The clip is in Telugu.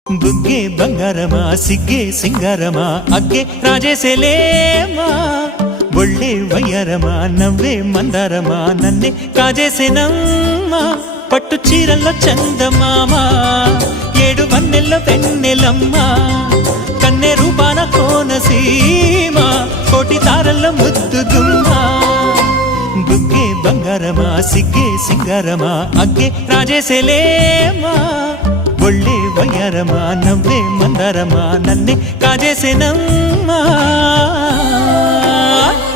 బుగ్గే బంగారమా సిగ్గే సింగారమా అగ్గే రాజేసేలేమా ఒళ్ళే వయ్యారమా నవ్వే మందారమా నన్నే కాజేసేనమ్మా పట్టు చీరల్లో చందమామా ఏడు వన్నెల్లో వెన్నెలమ్మా కన్నె రూపాన కోనసీమా కోటి తారల్లో ముద్దుగుమ్మా బుగ్గే బంగారమా సిగ్గే సింగారమా అగ్గే రాజేసేలేమా ఒళ్ళే వయ్యారమా నవ్వే మందారమా నన్నే కాజేసేనమ్మా